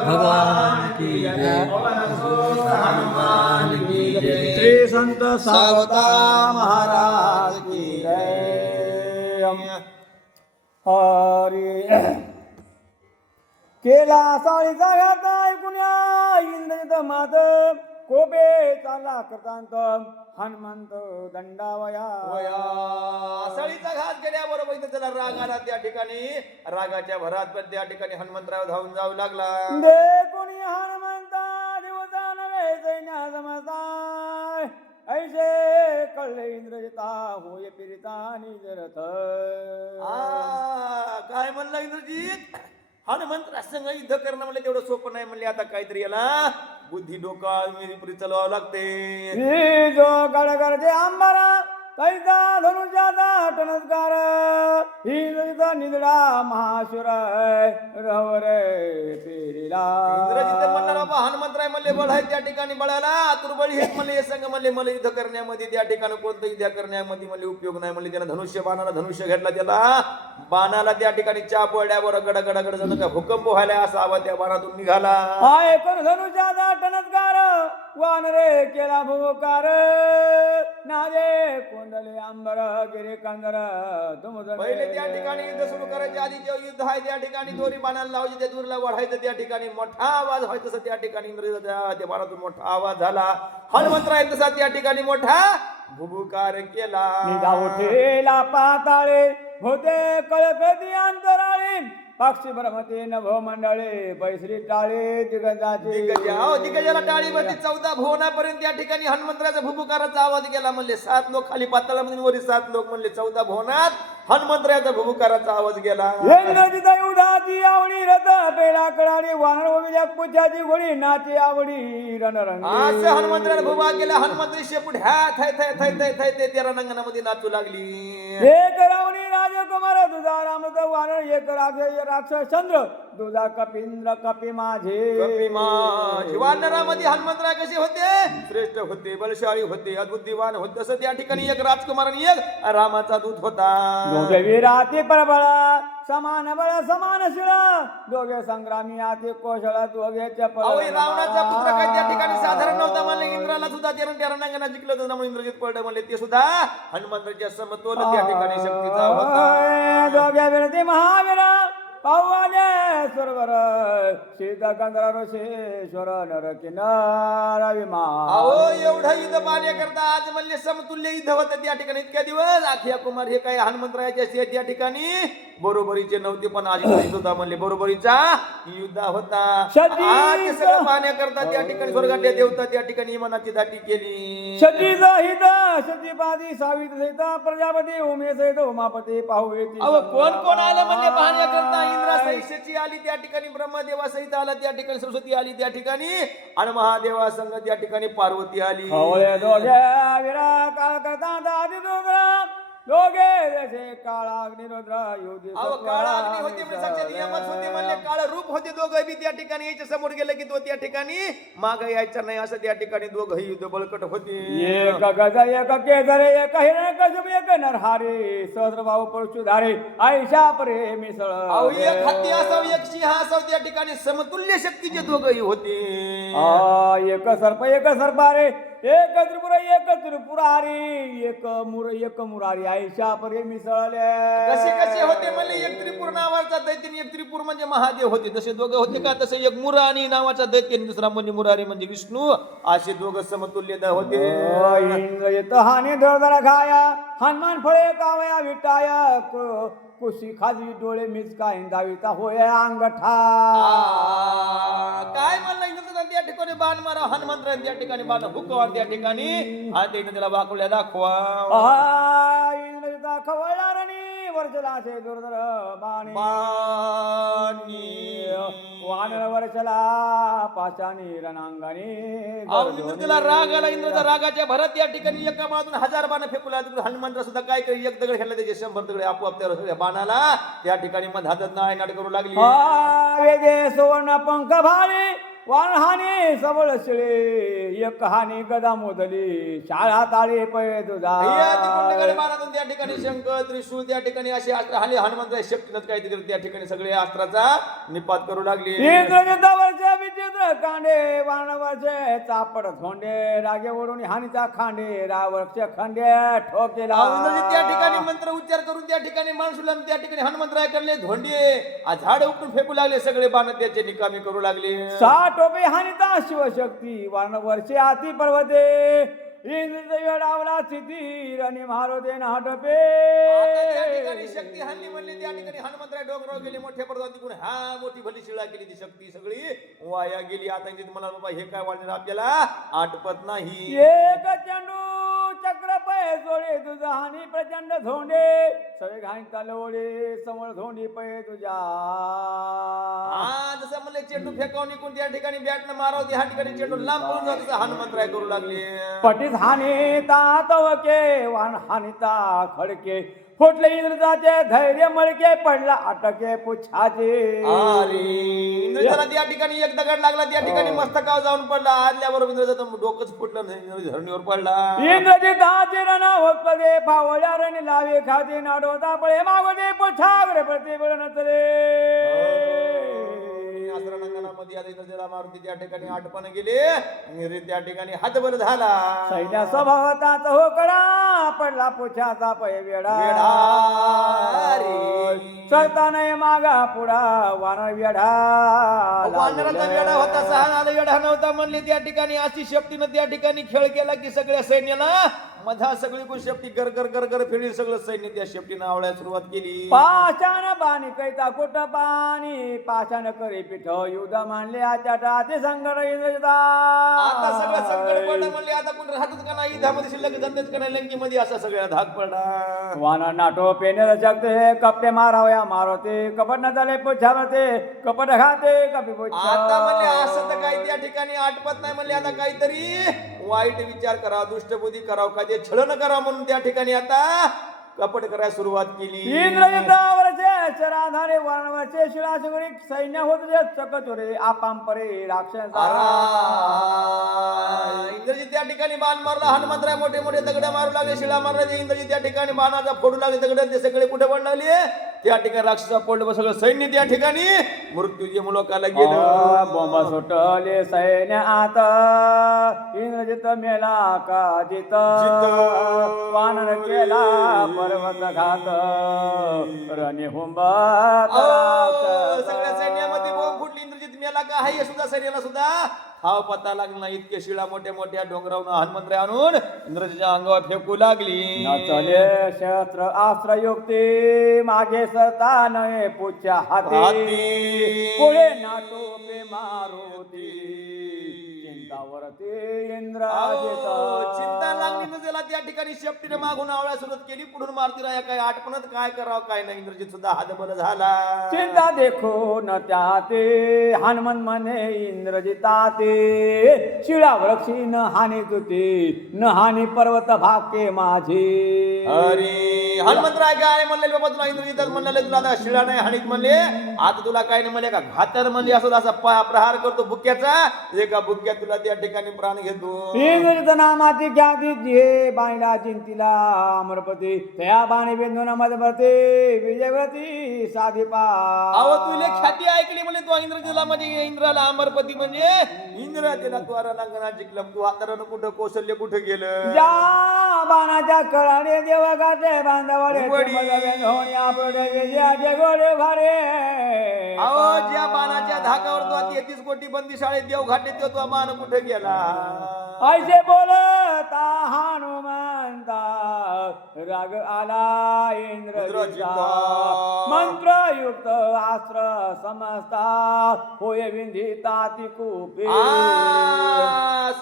भगवान की जय, हनुमान की जय, श्री संत सावता महाराज की जय. हरी केला साळीचा घाता ऐकुन्या इंद्रित मात कोपे चाला कृतांत हनुमंत दंडावया आषाढीचा घात केल्याबरोबर इथं त्याला राग आला. त्या ठिकाणी रागाच्या भरात पण त्या ठिकाणी हनुमंतराव धावून जाऊ लागला. दे कोणी हनुमंता देवता नवे सैन्या समजाय ऐसे कळले इंद्रजिता होय पिरिता निजरथ. काय म्हणलं इंद्रजीत? हनुमंत संग युद्ध करणं म्हणलं तेवढं सोपं नाही म्हणले. आता काहीतरी याला बुद्धी डोका पुरी चालवावं लागते. जो गडगडचे आंबारा तैसा धनुष्याचा टणस्कार इंद्रजित निधडा महाशुर रवरे पेरिला. इंद्रजित म्हणला बाबा हनुमंतराय म्हणले बळ आहे त्या ठिकाणी बळाला तुर्बळी हेच म्हणले हे संघ म्हणले मला युद्ध करण्यामध्ये त्या ठिकाणी कोणतं युद्ध करण्यामध्ये म्हणले उपयोग नाही म्हणले. त्याला धनुष्य बाणाला धनुष्य घेतला त्याला बाणाला त्या ठिकाणी चाप वड्यावर गडगडगड जण का भूकंप व्हायला असा आवाज त्या बाणातून निघाला. हाय पण धनुष्याचा टणस्कार वानरे केला भूकार नादे कोंदले अंबर गिरे कंदर पहिले त्या ठिकाणी युद्ध सुरू करायच्या आधी जे युद्ध आहे त्या ठिकाणी दोरी बाणाला लावायची त्या दूरला वाढायचं त्या ठिकाणी मोठा आवाज व्हायचा तसं त्या ठिकाणी इंग्रजाच्या त्या बाणातून मोठा आवाज झाला. हनुमंतराय तसा त्या ठिकाणी मोठा भुभुकार केला. निघाव ठेला पाताळे होते कळकळती अंतराळे पक्षी भ्रमते नभ मंडळे बैसरी टाळे दिग्गजाचे दिग्गजाला टाळी बसली. 14 भुवनापर्यंत त्या ठिकाणी हनुमंतराचा भुभुकाराचा आवाज गेला. म्हणले 7 लोक खाली पाताळामध्ये वरी 7 लोक म्हणले 14 भुवनात हनुमंतराचा भुभुकाराचा आवाज गेला. उदाची आवडी रथ पेला कळाडी वानर पुच्याची गोळी नाची आवडी रणरंग असं हनुमंतराला भुभा गेला. हनुमंतरी शेपूट ह्या थै थै थै थै थै थै त्या रणांगणामध्ये नाचू लागली. एक रावणी राजकुमार तुझा रामद वानर एक राक्षस चंद्र तुझा कपिंद्र कपी माझे वानरामध्ये हनुमंतराय कसे होते? श्रेष्ठ होते, बलशाळी होते, अद्भुतवान होते. तसं त्या ठिकाणी एक राजकुमार आणि एक रामाचा दूत होता. दोघे वीराती परबळा समान बळ समान शिळ दोघे संग्रामी आती कोशळ दोघे चपळ. रावणाचा पुत्र काय त्या ठिकाणी साधारण नव्हता म्हणले. इंद्राला सुद्धा त्या रणांगणात जिंकलं होतं म्हणून इंद्रजित पडलं म्हणले. ते सुद्धा हनुमंताच्या समतोल त्या ठिकाणी शक्तीचा होता. दोघे वीरती महावीर पावले सुरवर सीता कंदरा ऋषेश्वर नर किनार विमान. एवढं युद्ध पाहण्या करता आज म्हणले समतुल्य युद्ध होतं त्या ठिकाणी. इतक्या दिवस आखिया कुमार हे काय हनुमंतरायाच्या त्या ठिकाणी बरोबरीचे नव्हते पण आज सुद्धा म्हणले बरोबरीचा युद्ध होता. आज सगळं पाहण्या करता त्या ठिकाणी स्वर्गातल्या देवता त्या ठिकाणी मनाची दाटी केली. सतीच हित सतीपादी सावित सहित प्रजापती उमेश सहित उमापती पाहू येते. कोण कोण आलं म्हणजे पाहण्या करता? इंद्रा सहित आली त्या ठिकाणी, ब्रह्मदेवा सहित आला त्या ठिकाणी, सरस्वती आली त्या ठिकाणी आणि महादेवा संघ त्या ठिकाणी पार्वती आली. विरा काळ करता दोघे जसे काळा अग्निरुद्र योगी काळा अग्नी होते म्हणजे साक्षात यमच होते म्हणले. काळ रूप होते दोघं बी त्या ठिकाणी. याच्या समोर गेलं की तो त्या ठिकाणी माग यायचा नाही असं त्या ठिकाणी दोघंही युद्ध बळकट होते. एक गज एक केसर एक हिरण्यकशिप एक नरहारी सहस्रभाऊ परशुधारी आयशा परे मिसळ. एक हत्ती असाव एक सिंह असाव त्या ठिकाणी समतुल्य शक्तीचे दोघंही होते. एक सर्प एक सर्पारे एक त्रिपुरारी एक मुरारी आयशा परे मिसळले. कसे कसे होते म्हणजे एक त्रिपुर नावाचा दैत्य, एक त्रिपुर म्हणजे महादेव होते. तसे दोघं होते का? तसे एक मुरारी नावाचा दैत्य, दुसरा म्हणजे मुरारी म्हणजे विष्णू. असे दोघं समतुल्य होते. इंद्रजित हानी धडधड खाया हनुमान फळे कावया विटाया कुशी खाली डोळे मिचका इंदाविता होय अंगठा. काय म्हणलं इंद्रजित त्या ठिकाणी बाण मारा हनुमंतराय त्या ठिकाणी बाण हुकवा त्या ठिकाणी आणि त्याला वाकुल्या दाखवा. इंद्रजिता खवळणार वर्षला असे दुर्धर बाणी वानर वर्षला पाशानी रणांगणी. इंद्रला राग आला. इंद्रचा रागाच्या भरात या ठिकाणी एका बाजून 1000 बाण फेकू लागले. हनुमंत सुद्धा काय करी एक दगड घेतला त्याचे 100 दगड आपोआप त्या बाणाला त्या ठिकाणी मध हातात नाही नाट करू लागली. वेगे सुवर्ण पंख भाले वानहाने सबळ शिळे एक हानी गदा मोदली शाळा ताळे पै तुझा कुंडगड मारातून त्या ठिकाणी शंख त्रिशूळ त्या ठिकाणी असे अस्त्र हल्ली हनुमंत शक्तीनच काहीतरी त्या ठिकाणी सगळे अस्त्राचा निपात करू लागले इंद्रजितावरचे विचित्र कांडे वानवरचे चापड खोंडे रागे ओढून हानीचा खांडे रावक्ष खंडे ठोकेला इंद्रजित त्या ठिकाणी मंत्र उच्चार करून त्या ठिकाणी माणसूला त्या ठिकाणी हनुमंतराय करले धोंडे झाड उपटून फेकू लागले सगळे बाण त्याचे निकामी करू लागले सा टोपे हानिता शिवशक्ती वानवरचे आती पर्वते इंद्र डावला स्थिती आणि मारुते ना टोपे त्या ठिकाणी शक्ती हल्ली म्हणली त्या ठिकाणी हनुमंतराय डोंगरावर गेले मोठ्या पर्वत तिकडून हा मोठी भली शिळा केली ती शक्ती सगळी वाया गेली आता मला बाबा हे काय वाटणार आपल्याला आटपत नाही एक चंडू चक्र पै जोडे तुझा हानी प्रचंड धोंडे सगळे घाणी चालवडे समोर धोंडी पै तुझ्या जसं म्हणले चेंडू फेकावून निघून त्या ठिकाणी बॅटनं मारावं त्या ठिकाणी चेंडू लांब पळून जात तसं हनुमंतराय करू लागले पटीत हानिता तवके वान हानिता खडके फुटले इंद्रजाचे धैर्य मळके पडला अटके पुछाचे अरे इंद्रजाला त्या ठिकाणी एक दगड लागला त्या ठिकाणी मस्तकावर जाऊन पडला आदल्याबरोबर इंद्रजाचं डोकंच फुटलं नाही धरणीवर पडला इंद्रजिताचे रणा होतपदे फावळ्या रणी लावे खाते नाडोता पळे मागोदे पुछागरे प्रति बळ नचले मध्ये आता इंद्रजाला मारुती त्या ठिकाणी आटपण गेले आणि त्या ठिकाणी हातभर झाला सैन्य स्वभावताच हो कडा पडला पुछाचा पै वेडा चलता नाही मागा पुढा वानर वेढा वानराचा वेडा होता सहा वेडा नव्हता म्हणले त्या ठिकाणी अशी शक्तीनं त्या ठिकाणी खेळ केला की सगळ्या सैन्याला मधा सगळी कोण शेपटी गर गर गर गर फिरली सगळं सैन्य त्या शेपटीनं आवळ्यास सुरुवात केली पाषाण बाणी कैता कुट पाणी पाषाण करे पिठ युद्ध मानले आचाटा ते संकट इंद्रजिता आता सगळं संकट पडलं म्हणले आता कुठं राहतच का नाही धामध्ये शिल्लक धंदेच का नाही लंकीमध्ये असा सगळ्या धाक पडला वाना नाटो पेने शकते कपटे मारावया मारवते कपट न झाले पुछावते कपट खाते कपी आता म्हणले असं तर काही त्या ठिकाणी आटपत नाही म्हणले आता काहीतरी वाईट विचार करावा दुष्टबुद्धी करावं का छळन करा म्हणून त्या ठिकाणी आता कपट करायला सुरुवात केली इंद्रजितावरचे शराधारे वर्णवरचे शिळाशुरी सैन्य होते चकचोरे आपांपरे राक्षस इंद्रजित त्या ठिकाणी बाण मारला हनुमंतराय मोठे मोठे दगड मारू लागले शिळा मारला इंद्रजित त्या ठिकाणी बाणाचा फोडू लागले दगड ते सगळे कुठे पडू लागले त्या ठिकाणी राक्षसा पडलं सगळं सैन्य त्या ठिकाणी मृत्यूचे मुलोकाला गेलं बॉम्बा सुटले सैन्य आत इंद्रजित मेला का जित वानर केला पर्वत घात रणे सगळ्या सैन्यामध्ये बोंब फुटली इंद्रजित मेला का हाय सुद्धा सैन्याला सुद्धा हाव पता लागला इतके शिळा मोठ्या मोठ्या डोंगरावरून हनुमंतराय आणून इंद्रजीच्या अंगावर फेकू लागली नचले शस्त्र अस्त्र युक्ती मागे सरता नये पुच्या हाती पुढे नाटोपे मारुती चिंतावरती इंद्रजित चिंता लागली त्याला त्या ठिकाणी शेपटीने मागून आवळ्या सुरुवात केली पुढून मारुती राया काय आटपणत काय करावं काय नाही इंद्रजित सुद्धा हातबल झाला चिंता देखो न त्याते हनुमंत म्हणे इंद्रजिता ते शिळा वृक्षी न हानी तुते न हानी पर्वत भाके माझे अरे हनुमंतराय काय म्हणले बाबा तुला इंद्रजित म्हणले तुला आता शिळा नाही हानीत म्हणले आता तुला काय नाही म्हणले का घातर म्हणले असं असा प्रहार करतो बुक्याचा एका बुक्यात तुला त्या ठिकाणी प्राण घेतो इंद्रजित नामाची ख्याती जे बाणीला चिंतीला अमरपती त्या बाणी बिंदून मधपती विजयव्रती साधिपा अहो तुला ख्याती ऐकली म्हणजे तू इंद्रजितला म्हणजे इंद्राला अमरपती म्हणजे इंद्र त्याला तू रणांगणात जिंकलं तू हातानं कुठं कौशल्य कुठं गेलं ज्या बाणाच्या कळाने देव गाठे बांधवडे गोडे भारे अहो ज्या बाणाच्या धाकावर तू 33 कोटी बंदी शाळेत देव घाटले तो बाण कुठे गेला ऐसे बोलता हनुमंता राग आला इंद्रजिता मंत्रयुक्त अस्त्र समजता होय विंधिता ती कुपे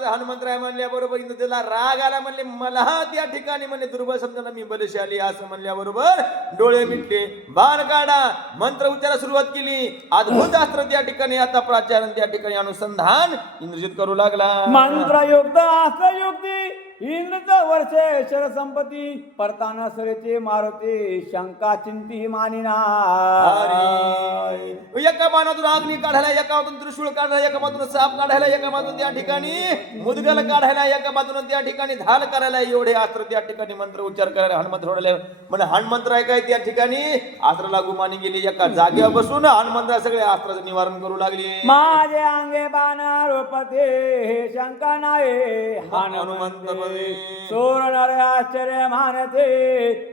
हनुमंतराय म्हणल्याबरोबर इंद्रजीला राग आला म्हणले मला त्या ठिकाणी म्हणले दुर्बल समजा मी बलशाली असं म्हणल्याबरोबर डोळे मिटले बाण काढा मंत्र उच्चारा सुरुवात केली अद्भुत अस्त्र त्या ठिकाणी आता प्राचार्य त्या ठिकाणी अनुसंधान इंद्रजित करू लागला मंत्रयुक्त अस्त्रयुक्ती इंद्रच वर्षे शर संपत्ती परताना सरेचे मारुते शंका चिंती मानिना एका बाणातून अग्नी काढायला, एका बाजून त्रिशूळ काढायला, एका बाजून साप काढायला, एका बाजून त्या ठिकाणी मुदगल काढायला, एका बाजून त्या ठिकाणी ढाल करायला, एवढे अस्त्र त्या ठिकाणी मंत्र उच्चार करायला हनुमंत सोडले. म्हणजे हनुमंत आहे काय त्या ठिकाणी अस्त्र लागू मानी गेली. एका जागेवर बसून हनुमंत सगळे अस्त्राचं निवारण करू लागले. माझे अंगे बाण रोपते हे शंका नाही हनुमंत सोर नर आश्चर्य मानते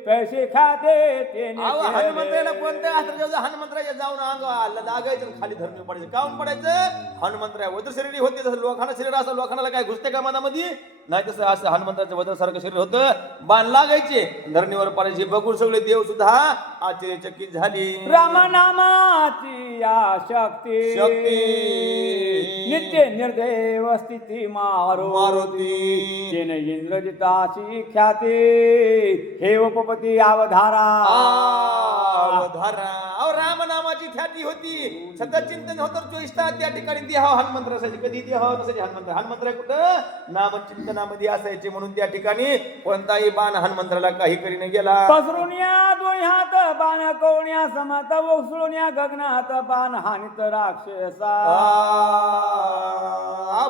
पैसे खाते ते हनुमंतराला कोणत्या अस्त्र हनुमंतराच्या जाऊन अंग लागायचं खाली धरून पडायचं. काऊन पडायचं? हनुमंतराय वज्र शरीर होते, जसं लोखंड शरीर असं लोखंडाला काय घुसते का मनामध्ये नाही, तसं असं हनुमंतराचं वज्र सारखं शरीर होतं. बाण लागायचे धरणीवर पडायचे. बघून सगळे देव सुद्धा आश्चर्यचकित झाली. राम नामाची या शक्ती नित्य निर्देव स्थिती मारुती जेन इंद्रजिताची ख्याती हे उपपती अवधारा राम नामाची ख्याती होती. सतत चिंतन होतं 24 तास त्या ठिकाणी देहा हनुमंत असायचे. कधी देहा नसायचे हनुमंत कुठं नाम चिंतनामध्ये असायचे. म्हणून त्या ठिकाणी कोणताही बाण हनुमंतराला काही करीने गेला. पसरून या दोन हात बाण कोण्या समत ओसळून या गगनात बाण हानित राक्षसा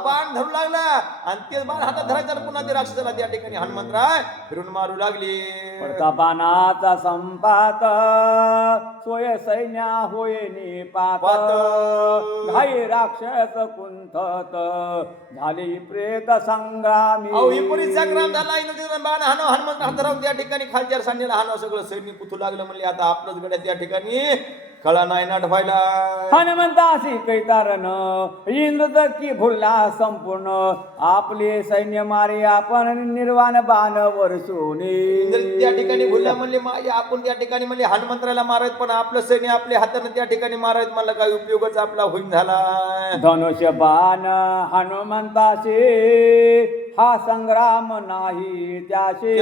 बाण धरू लागला आणि ते बाण हातात धरायचा पुन्हा ते राक्षसाला त्या ठिकाणी हनुमंतराय फिरून मारू लागली. पडता बाणाचा संपात सोय सैन्या होय निपात घाई राक्षस कुंठत झाली प्रेत संग्रामी. विपरीत संग्राम झाला. इंद्रजित बाण हनुमंत हात धरून त्या ठिकाणी खालच्या सांडीला हाणं सगळं सैन्य कुथू लागलं. म्हणले आता आपलंच गड्या त्या ठिकाणी कळा नाही नाट व्हायला. हनुमंताशी कैतारन इंद्र की भुलला संपूर्ण आपले सैन्य मारे आपण निर्वाण बाण वर्षोनी. त्या ठिकाणी भुलला म्हणले आपण त्या ठिकाणी म्हणले हनुमंतराला मारायत पण आपलं सैन्य आपल्या हाताने त्या ठिकाणी मारायत मला काय उपयोगच आपला होईन झाला. धनुष्य बाण हनुमंताशी हा संग्राम नाही त्याशी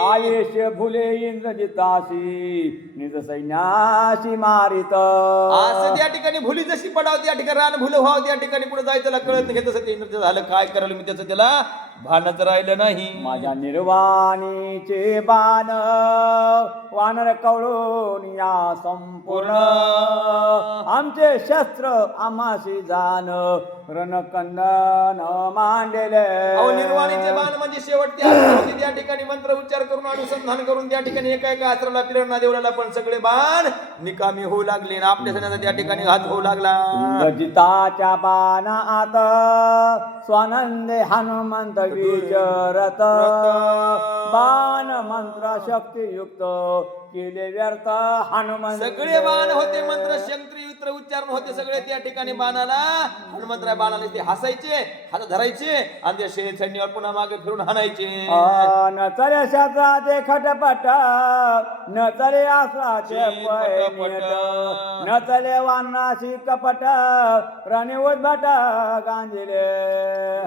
आयुष भुले इंद्रजिताशी निज सैन्याशी मारित. असं त्या ठिकाणी भुली जशी पडाव त्या ठिकाणी रान भुल व्हावं त्या ठिकाणी पुढे जायचं कळत नाही. तसं ते इंद्रचं झालं. काय करायला मी त्याचं त्याला भानच राहिलं नाही. माझ्या निर्वाणीचे बाण वानर कवळून या संपूर्ण आमचे शस्त्र आम्हाशी जाण रणकंदन मांडले. निर्वाणीचे बाण म्हणजे शेवट त्या ठिकाणी मंत्र उच्चार करून अनुसंधान करून त्या ठिकाणी एका एका अस्त्राला पिरणा देवळाला पण सगळे बाण निकामी होऊ लागले. आपल्या सणाचा त्या ठिकाणी घात होऊ लागला. इंद्रजिताच्या बाणात स्वानंदे हनुमंत विचरत बाण मंत्र शक्तियुक्त केले व्यर्थ हनुमंत. सगळे बाण होते मंत्र शक्तियुक्त उच्चारण होते सगळे त्या ठिकाणी बाणाला. हनुमंतराय बाणाला ते हसायचे हात धरायचे आणि त्या सैन्यावर पुन्हा मागे फिरून हाणायचे. न चले शस्त्राचे खटपट न चले अस्त्राचे पैठ न चले वानराशी कपट रणे उद्भट गांजिले.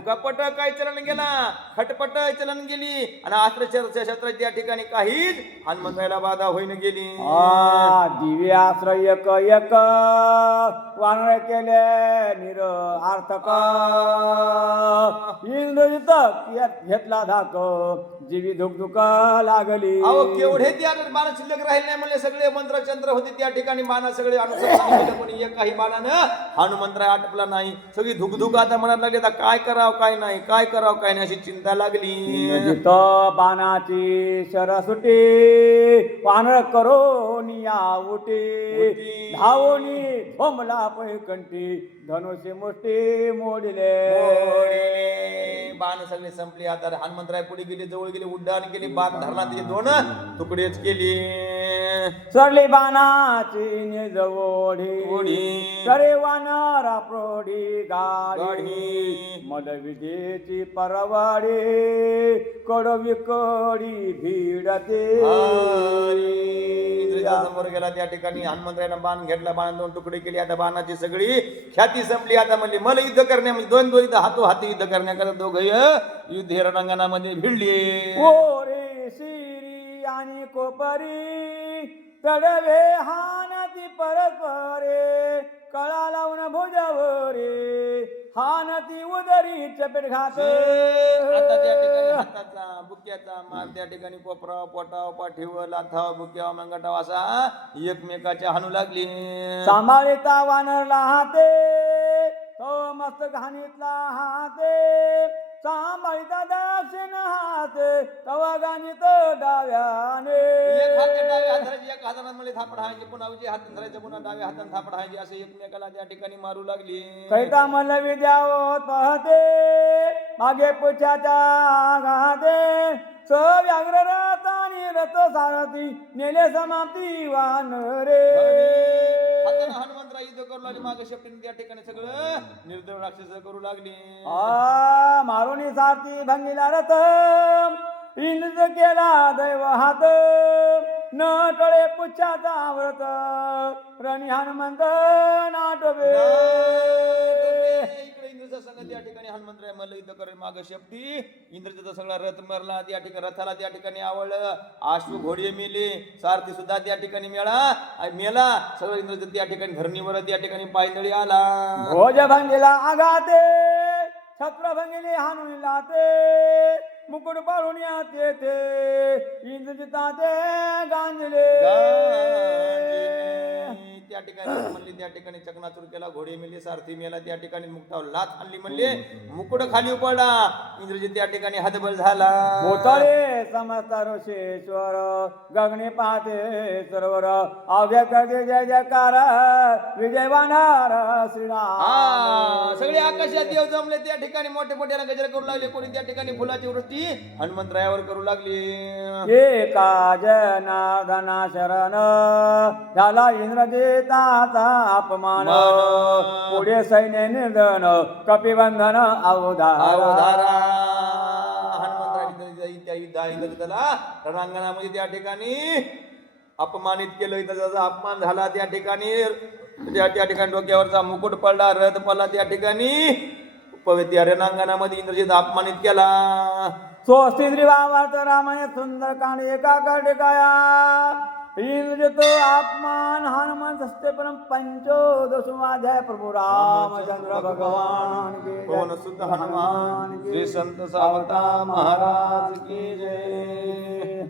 कपट काय चलन गेला खटपट चलन गेली आणि अस्त्र शस्त्र त्या ठिकाणी काहीच हनुमंतरायला बाधा होईन गेली. दिव्य अस्त्र एक एक वानर केले निर अर्थक इंद्रजित घेतला धाक जीवी धुकधुक लागली. केवढे त्या बाण शिल्लक राहिले नाही म्हणले सगळे मंत्र चंद्र होते त्या ठिकाणी बाणा सगळे अनुसंधान केले पण एक काही बाणानं हनुमंतराय आटपला नाही. सगळी धुकधुक आता म्हणायला लागली आता काय करावं काय नाही काय करावं काय नाही अशी चिंता लागली. इंद्रजित बाणाची शरसुटी वानर करोनी या उटी धावोनी थोंबला पैकंठी धनुष्य मुष्टी मोडले. बाण सगळे संपले. आता हनुमंतराय पुढे गेले जवळ गेले उड्डाण केले बाण धरला त्याचे दोन तुकडेच केले. सरली बाणाची निजवोढी करे वानरा प्रौढी गाडी मदविदेची परवाडी कडवी कडी भिडते. समोर गेला त्या ठिकाणी हनुमंतरायला बाण घेतला बाण दोन तुकडे केले. आता बाणाची सगळी ख्याती संपली. आता म्हणले मला युद्ध करण्या म्हणजे दोन दोन हातो हाती युद्ध करण्याकरता दोघे युद्ध रणांगणामध्ये भिडले. ओरे शिरी आणि कोपरी तडवे हानती परस्परे कळा लावून भुजावरे हानती उदरी चपेट घात आता त्या ठिकाणी हाताचा बुक्याचा मार त्या ठिकाणी कोपराव पोटाव पाठीवर लाथाव बुक्याव मंगटाव असा एकमेकाच्या हाणू लागली सांभाळिता वानरला हाते तो मस्त घाणीतला हाते सांभाळिता दक्षिण हाते तवा गाणीत डाव्याने एक हात डाव्या हाताची एक हाताने मला थापड हायची पुन्हा उजव्या हातात धरायचं पुन्हा डाव्या हाताने थापड हायची असे एकमेकाला त्या ठिकाणी मारू लागली कैता मल्ल विद्यावत पाहते मागे पुछाच्या घाते व्याघ्र रथ आणि रथ सारथी नेले समाप्ती वानरे हाताने हनुमंतराय युद्ध करू लागली मागे शेपटीने त्या ठिकाणी सगळं निर्दय राक्षस करू लागली मारुनी सारथी भंगीला रथ इंद्र केला दैव हात न टळे पुच्छाचा व्रत रणी हनुमंत नाटवे इकडे इंद्रचा संघ त्या ठिकाणी हनुमंतराय मल्ल युद्ध करेल मागे शेपटी इंद्रचा सगळा रथ मरला त्या ठिकाणी रथाला त्या ठिकाणी आवडलं आश्व घोडे मेले सारथी सुद्धा त्या ठिकाणी मेला सगळं इंद्रचं त्या ठिकाणी धरणीवर त्या ठिकाणी पायदळी आला भोज भंगीला आघाते छत्र भंगीले हाणून लाते मुकुट पाळून याते ते इंद्रजिता ते गांजले त्या ठिकाणी म्हणली त्या ठिकाणी चकनाचूर केला घोडे मेले सारथी मेला त्या ठिकाणी मुक्तावर लाथ आणली म्हणले मुकुट खाली पडला इंद्रजित त्या ठिकाणी हतबल झाला मोताळे समस्त ऋषेश्वर गगने पाहते सरोवर अवघ्या करते जय जयकार विजय वाणार श्रीराम सगळे आकाशात देव जमले त्या ठिकाणी मोठे मोठ्याने गजर करू लागले कोणी त्या ठिकाणी फुलाची वृष्टी हनुमंतरायावर करू लागली एका जनार्दना शरण झाला इंद्रजिताचा अपमान पुढे सैन्य निर्धन कपिबंधन अवधारा हनुमंतराय त्या युद्धाला रणांगणामध्ये त्या ठिकाणी अपमानित केलं इंद्रजाचा अपमान झाला त्या ठिकाणी डोक्यावरचा मुकुट पडला रथ पडला त्या ठिकाणी पवित्र रणांगणामध्ये इंद्रजित अपमानित केला स्वस्ती भावार्थ रामाय सुंदर कांड एका कर्डिकाया इंद्रजित अपमान हनुमान सस्ते परम पंचोदशमाध्याय प्रभु रामचंद्र भगवान की पवन सुत हनुमान श्री संत सावता महाराज की जय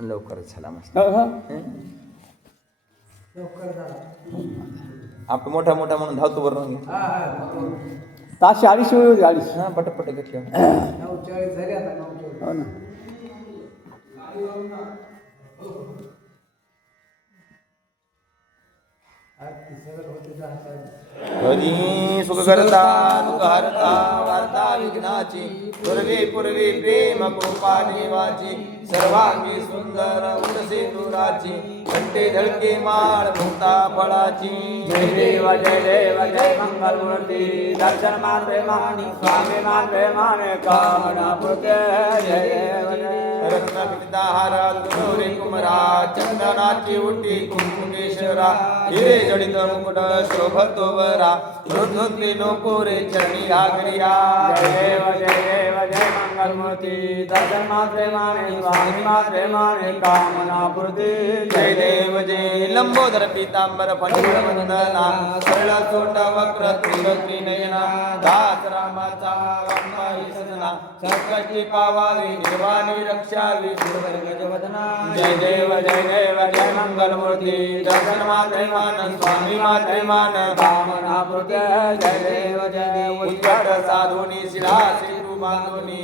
लवकरच झाला मस्त आपण मोठा मोठा म्हणून धावतो बरोबर तास 40 वेळ होती 40 हा पटपट घेतले हो ना हरी सुख करता दुःख हरता वार्ता विघ्नाची पूर्वी प्रेम कृपा देवाची सर्वांगी सुंदर उदसे दुराची घंटे झळके माळ मुक्ता फळाची जय देव जय मंगल मूर्ती दर्शन मान प्रेमाने स्वामी मान प्रेमाने कामना पुरते जय देव रत्न पिता हारा तुनोरे कुमरा चंदनाची उटी कुंकुमेश्वरा हिरे जडित मुकुट शोभतो वरा धृतुत्वी नोकोरे चरणी आगरिया जय देव जय मंगल मूर्ती दर्शन मान प्रेमाने स्वामी मान प्रेमाने कामना पुरते जय देव जय लंबोदर पीतांबर फणीवर वंदना सरळ सोट वक्र त्रिलोकी नयना दास रामाचा वांबाई सजना संकटी पावावी निर्वाणी रक्षावी गजवदना जय देव जय मंगल मूर्ती दर्शन मान प्रेमाने स्वामी मान प्रेमाने कामना पुरते जय देव जय उद्घाट साधुनी शिला सेतू बांधुनी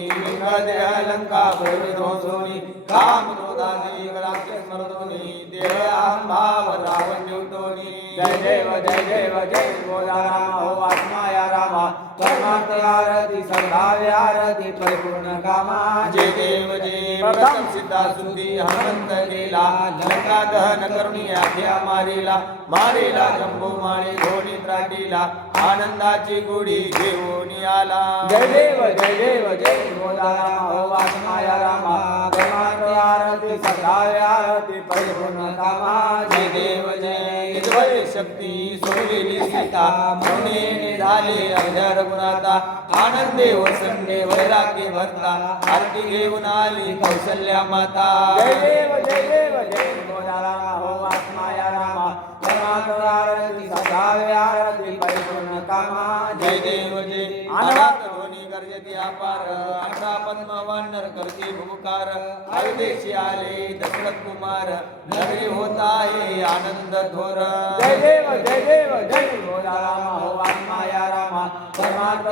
देह लंका भैरवधोनी काम क्रोधादी राक्षस मर्दोनी देह अहम भाव रावण निवटोनी जय देव जय बोला राम हो आत्मा या रामा परमार्थ आरती सद्भावे आरती परिपूर्ण कामा जय देव जय प्रथम सिद्धा सुंदी हनुमंत गेला लंका दहन करुणी आख्या मारेला जंबू माळे धोनी त्राटीला आनंदाची गुढी घेऊन आला जय देव जय बोला राम हो आत्मा या रामा परमार्थ आरती सद्भावे आरती परिपूर्ण कामा जय देव जय शक्ती सोडलेली सीता म्हणून झाले अवघ्या रघुनाथा आनंदे वसंते वैराग्य भरता आरती घेऊन आली कौशल्या माता जय देव जय देव जय बोला राम हो आत्मा या रामा आरती सदावे आरती परिपूर्ण कामा जय देव जय अनाथ ध्वनी गर्जती अपार आठा पद्म वानर करती भूकार अयोध्येशी आले दशरथ कुमार नगरी होत आहे आनंद थोर जय देव जय बोला राम हो आत्मा या रामा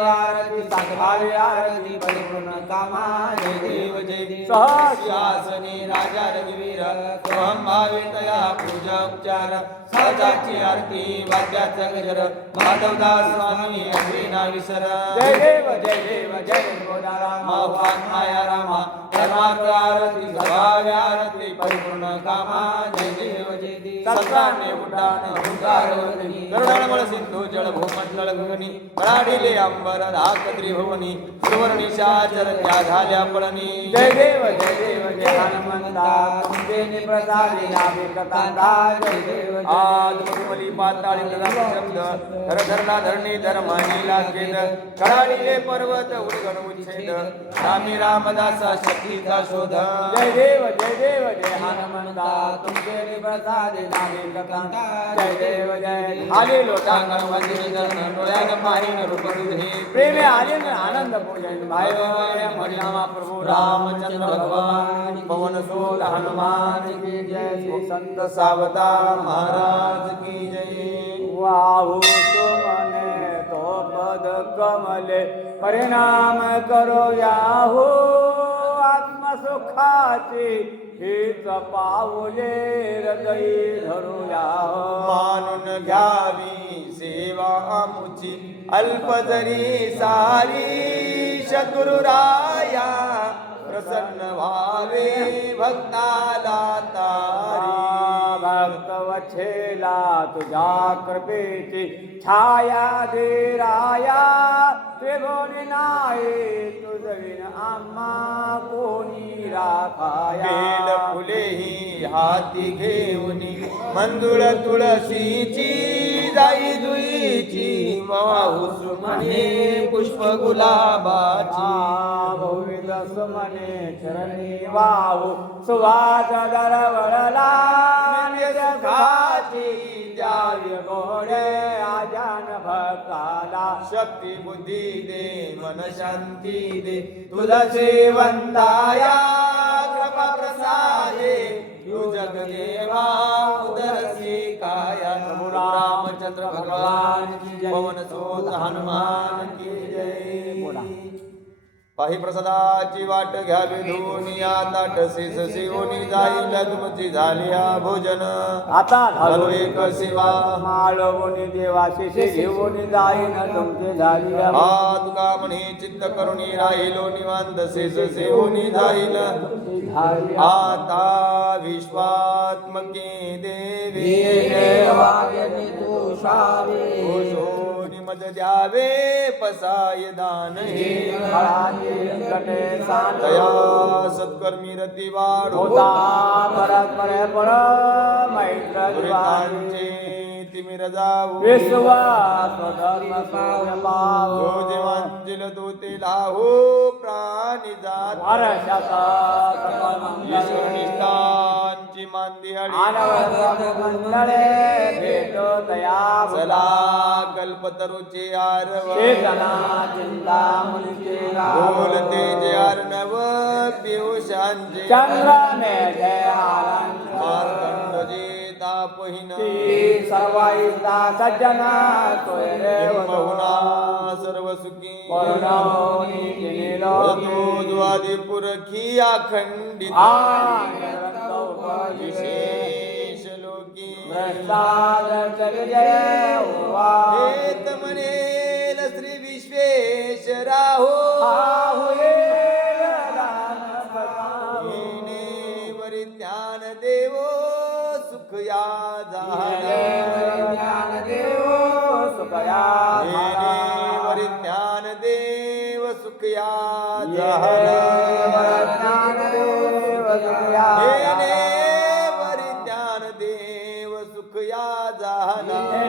आरती सदावे आरती परिपूर्ण कामा जय देव जय देव सहस्रासनी सिंहासनी राजा रघुवीर सोहम भावे तया पूजा उपचार साजाची आरती वाद्याचा गजर माधवदास स्वामी अग्रीना विसर जय देव जय बोला राम हो माया रामा धर्मार्थ आरती सभाव्य आरती परिपूर्ण कामा जय देव जय देव सत्साने उड्डाण हुंकार वदनी करुणाळमळ सिंधू जळ भूमंडळ गगनी कळाडिले अंबर धाक त्रिभुवनी सुवर्ण शाचर त्या झाल्या पळणी जय देव जय हनुमंता तुमचे प्रसादी नावे कथांता जय देव आज मधुमली पाताळी शब्द धर धरला धरणी धर्मानी लागेल कळाडिले पर्वत उडगण उच्छेद रामी रामदासा शक्तीचा शोध जय देव जय हनुमंता तुमचे प्रसादी नावे कथांता जय देव जय आले लोटांगण वंदिनी धरण डोळ्यान पाहिन रूप तुझे प्रेमे आले आनंद पूजन भाई हरिनामा प्रभु रामचंद्र भगवान पवन सुत हनुमान की जय श्री संत सावता महाराज की जय वाहू सुमने तो पद कमले परिणाम करो याहो आत्मसुखाची हित पाऊले हृदयी धरूया मानून घ्यावी सेवा आमुची अल्प जरी सारी शत्रुराया प्रसन्न व्हावे भक्ताला तारी भक्त वच्छेला तुझ्या कृपेची छाया दे राया त्रिभुवनी नाही तुझविन आम्हा कोणी राखाया बेल फुलेही हाती घेऊनी मंजुळ तुळशीची जाई जुईची माऊस म्हणे पुष्प गुलाबाची भवित सुमने चरणी वाहू सुवास दरवळला निसर्गाची जाय गोडे आजान भक्ताला शक्ती बुद्धी दे मन शांती दे तुझे वंदाया कृपा प्रसादे तू जगदेवा उदरसी काया प्रभु रामचंद्र भगवान की जय पवन सुत हनुमान की जय पाही प्रसादाची वाट घ्यावी धुनी आता टसीस शिवनी जाईल तुमची झाली भोजन आता झालो एक शिवा माळवणी देवाशी घेऊन जाईन तुमचे झाली हा तुका म्हणे चित्त करुणी राहिलो निवांत शेष सेवनी जाईल आता विश्वात्मके देवी मज द्यावे पसाय दान दया सत्कर्मी रती वाढो तिमिर जाऊ विश्वास जो जीवांजिल दूते लाहो प्राणी जात ईश्वर निष्ठांची मांदी चला कल्पतरुचे आरव बोलते जे अर्णव पियुषांचे चंद्राने मार्तंड जे तापहीन सर्वाईता सज्जना बहुना सर्व सुखी द्वादिपुरखी अखंडित विशेष लोकी हेत म्हणेल श्री विश्वेश्वरा हो वरी ज्ञान देवो सुख या वरी ज्ञान देव सुख या वरी ज्ञान देव सुख या झाला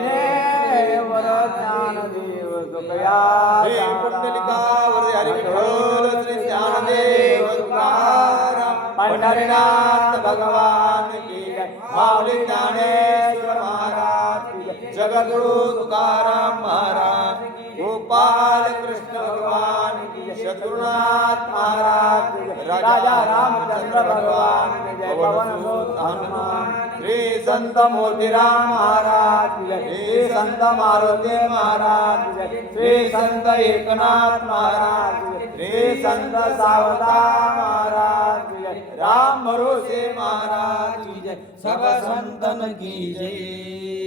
पंढरीनाथ भगवान की जय माऊली ज्ञानेश्वर महाराज की जय जगद्गुरु तुकाराम महाराज गोपाल कृष्ण भगवान की जय शत्रुनाथ महाराज की जय राजा रामचंद्र भगवान की जय पवन सुत हनुमान श्री संत मोतीराम महाराज की जय श्री संत मारुती महाराज की जय श्री संत एकनाथ महाराज की जय श्री संत सावधान महाराज की जय राम भरोसे महाराज की जय सब संतन की जय।